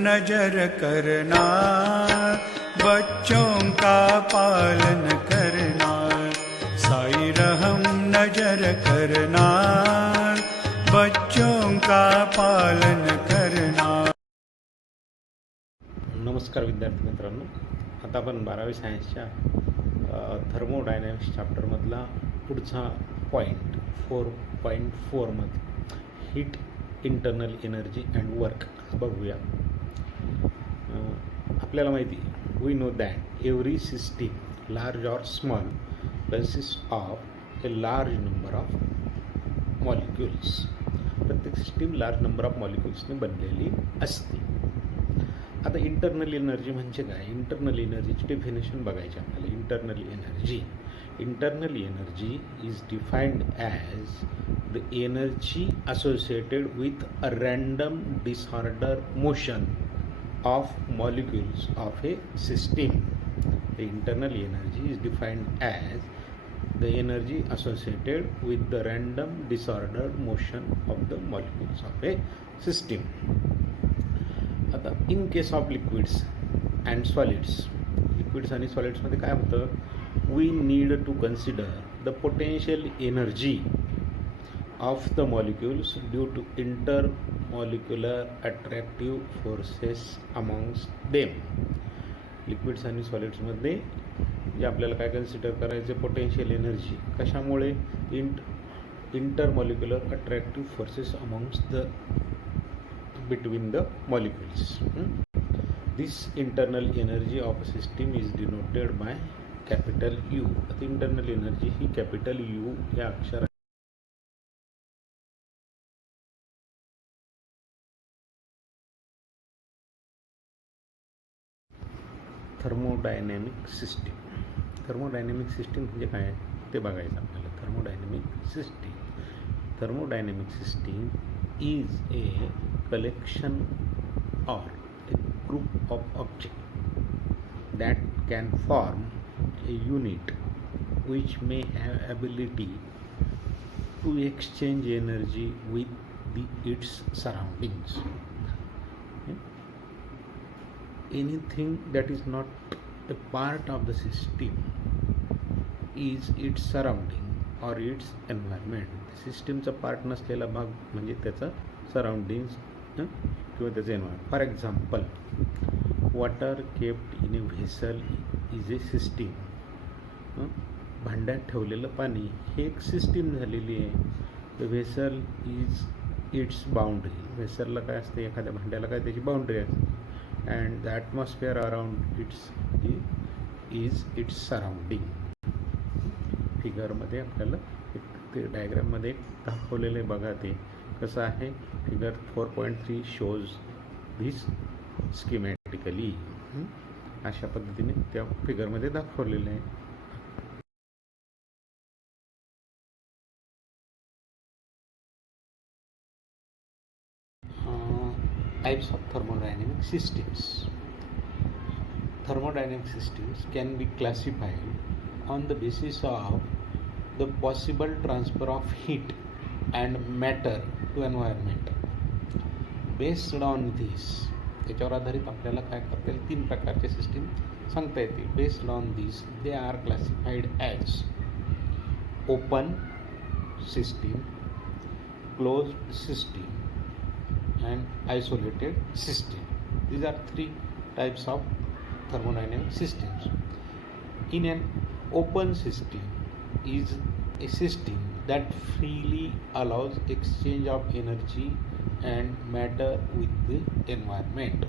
नजर करना, बच्चों का पालन करना। साई रहम नजर करना, बच्चों का पालन करना। नमस्कार विद्यार्थी मित्रांनो, आता आपण 12वी सायन्सच्या थर्मोडायनॅमिक्स चॅप्टरमधला पुढचा पॉईंट 4.4 मध्ये heat, internal energy and work बघूया. आपल्याला माहिती आहे, we know that every system large or small consist of a large number of molecules. प्रत्येक सिस्टीम लार्ज नंबर ऑफ मॉलिक्युल्सने बनलेली असते. आता इंटरनल एनर्जी म्हणजे काय? इंटरनल एनर्जीची डेफिनेशन बघायची आपल्याला. Internal energy is defined as the energy associated with a random disorder motion of molecules of a system. The internal energy is defined as the energy associated with the random disordered motion of the molecules of a system. आता in case of liquids and solids, liquids आणि solids मध्ये काय होतं? we need to consider the potential energy of the molecules due to intermolecular attractive forces amongst them. Liquids आणि सॉलिड्समध्ये जे आपल्याला काय कन्सिडर करायचे? Potential energy. कशामुळे? Intermolecular attractive forces amongst the between the molecules. This internal energy of a system is denoted by capital U. आता internal energy ही capital U या अक्षर थर्मोडायनॅमिक सिस्टीम. थर्मोडायनॅमिक सिस्टीम म्हणजे काय ते बघायचं आपल्याला. Thermodynamic system is a collection or a group of object that can form a unit which may have ability to exchange energy with its surroundings. Anything that is not a part of the system is its surrounding or its environment. सिस्टीमचा part नसलेला भाग म्हणजे त्याचा surroundings किंवा त्याचं environment. For example, water kept in a vessel is a system. भांड्यात ठेवलेलं पाणी हे एक सिस्टीम झालेली आहे. The vessel is its boundary. व्हेसलला काय असते? एखाद्या भांड्याला काय त्याची बाउंड्री असते. and the atmosphere around is its surrounding. फिगरमध्ये आपल्याला ते डायग्राममध्ये दाखवलेले बघा ते कसं आहे. Figure 4.3 shows this schematically. अशा पद्धतीने त्या फिगरमध्ये दाखवलेले आहे. Types of thermodynamic systems. Thermodynamic systems can be classified on the basis of the possible transfer of heat and matter to environment. Based on this, त्याच्यावर आधारित आपल्याला काय करता येईल? 3 प्रकारचे सिस्टीम सांगता येतील. Based on this, they are classified as open system, closed system and isolated system. These are 3 types of thermodynamic systems. In an open system is a system that freely allows exchange of energy and matter with the environment.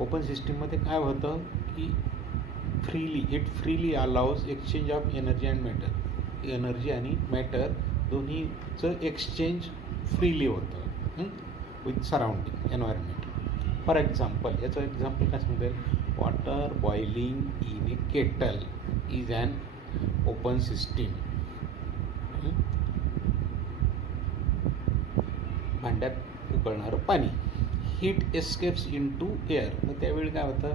Open system मध्ये काय होतं की it freely allows exchange of energy and matter. Energy आणि matter दोन्हीचं exchange freely होतं with surrounding environment. For example, याचं example काय सांगता येईल? Water boiling in a kettle is an open system. भांड्यात उकळणारं पाणी. Heat escapes into air. मग त्यावेळी काय होतं?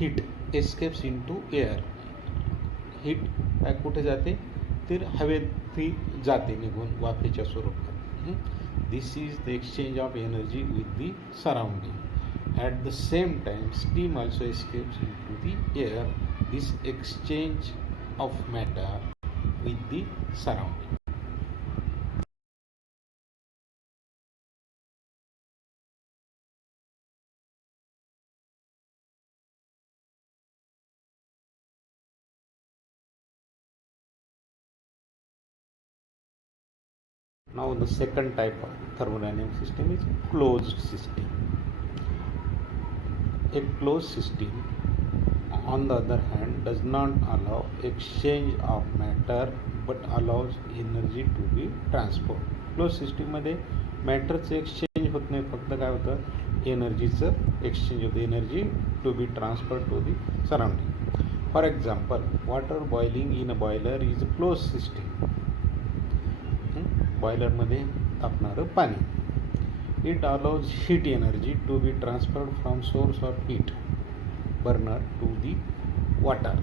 Heat escapes into air. Heat कुठे जाते? तर हवेत ती जाते निघून वाफेच्या स्वरूपात. This is the exchange of energy with the surrounding. At the same time, steam also escapes into the air. This exchange of matter with the surrounding. Now the second type of thermodynamic system is closed system. A closed system, on the other hand, does not allow exchange of matter but allows energy to be transferred. Close सिस्टीममध्ये मॅटरचं exchange होत नाही, फक्त काय होतं, एनर्जीचं exchange होतं, energy to be transfer to the surrounding. For example, water boiling in a boiler is a close system. बॉयलरमध्ये तापणारं पाणी. It allows heat energy to be transferred from source of heat burner to the water.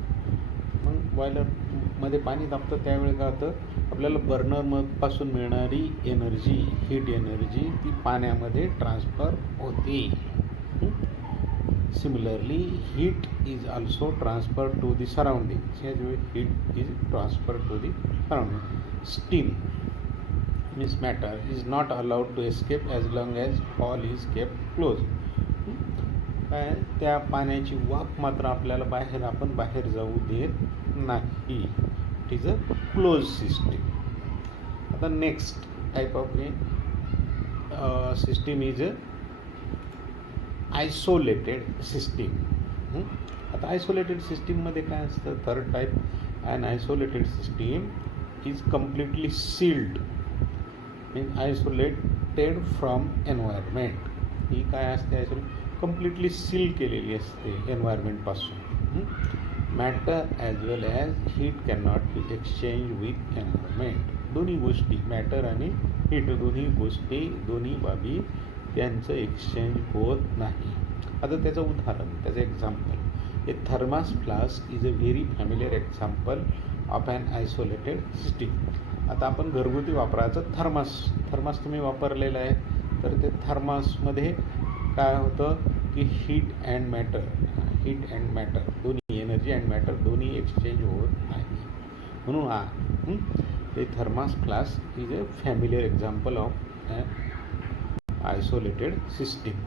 मग बॉयलरमध्ये पाणी तापतं त्यावेळी काय होतं, आपल्याला बर्नरपासून मिळणारी एनर्जी, हीट एनर्जी, ती पाण्यामध्ये ट्रान्सफर होते. Similarly heat is also transfer to the surrounding. Heat is transfer to the surrounding. Steam means matter is not allowed to escape as long as all is kept closed. काय, त्या पाण्याची वाफ मात्र आपल्याला आपण बाहेर जाऊ देत नाही. It is a close system. आता next type of system is isolated system. आता आयसोलेटेड सिस्टीममध्ये काय असतं, third type, and isolated system is completely sealed, mean isolated from environment. ही काय असते, आयसोलेट कम्प्लिटली सील केलेली असते एन्व्हायरमेंटपासून. Matter as well as heat can not be exchange with environment. दोन्ही गोष्टी, मॅटर आणि हीट, दोन्ही बाबी त्यांचं एक्सचेंज होत नाही. आता त्याचं उदाहरण, त्याचं example, a thermos flask is a very familiar example of an isolated system. आता आपण घरगुती वापरायचं थर्मास तुम्ही वापरलेलं आहे, तर ते थर्मासमध्ये काय होतं की हीट अँड मॅटर दोन्ही, एनर्जी अँड मॅटर दोन्ही एक्सचेंज होत नाही. म्हणून ते thermos flask is a familiar example of isolated system.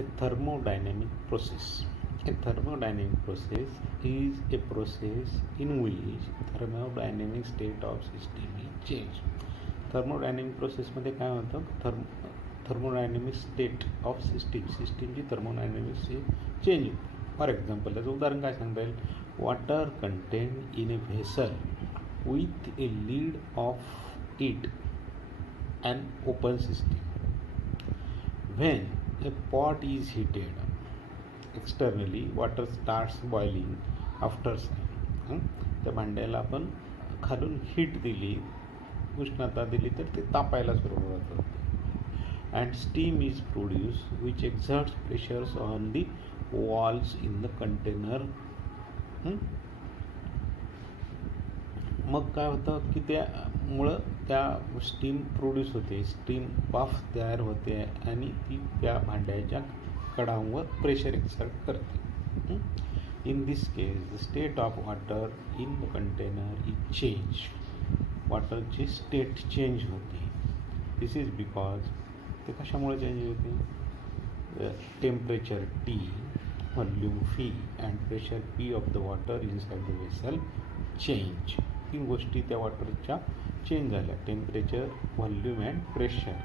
a thermodynamic process. A thermodynamic process is a process in which thermodynamic state of system is changed. Thermodynamic processमध्ये काय होतं, thermodynamic state of सिस्टीमची thermodynamic change होते. For example त्याचं उदाहरण काय सांगता येईल, water contain in a vessel with a lid of it an open system. When a pot is heated externally, water starts boiling after त्या भांड्याला आपण खालून हीट दिली, उष्णता दिली तर ते तापायला सुरुवात होते. And steam is produce which एक्झर्ट्स pressures on the walls in the container. मग काय होतं की त्यामुळं त्या स्टीम प्रोड्यूस होते, स्टीम वाफ तयार होते आणि ती त्या भांड्याच्या कडांवर प्रेशर एक्सर्ट करते. In this case the state of water in the container is change. वॉटरची स्टेट चेंज होते. दिस इज बिकॉज ते कशामुळे चेंज होते, temperature T, volume V and pressure P of the water inside the vessel change. तीन गोष्टी त्या वॉटरच्या change झाल्या, temperature, volume and pressure.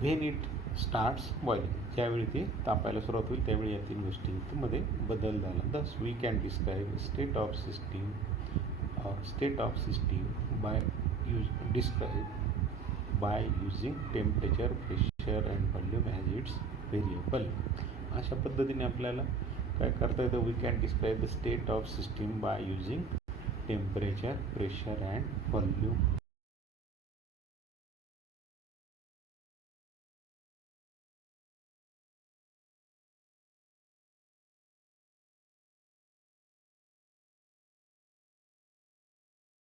When it starts boiling, ज्यावेळी ते तापायला सुरुवात होईल त्यावेळी या तीन गोष्टींमध्ये बदल झाला. Thus we can describe state of system by using temperature, pressure and volume as its variable. अशा पद्धतीने आपल्याला काय करता येतं, we can describe the state of system by using temperature, pressure and volume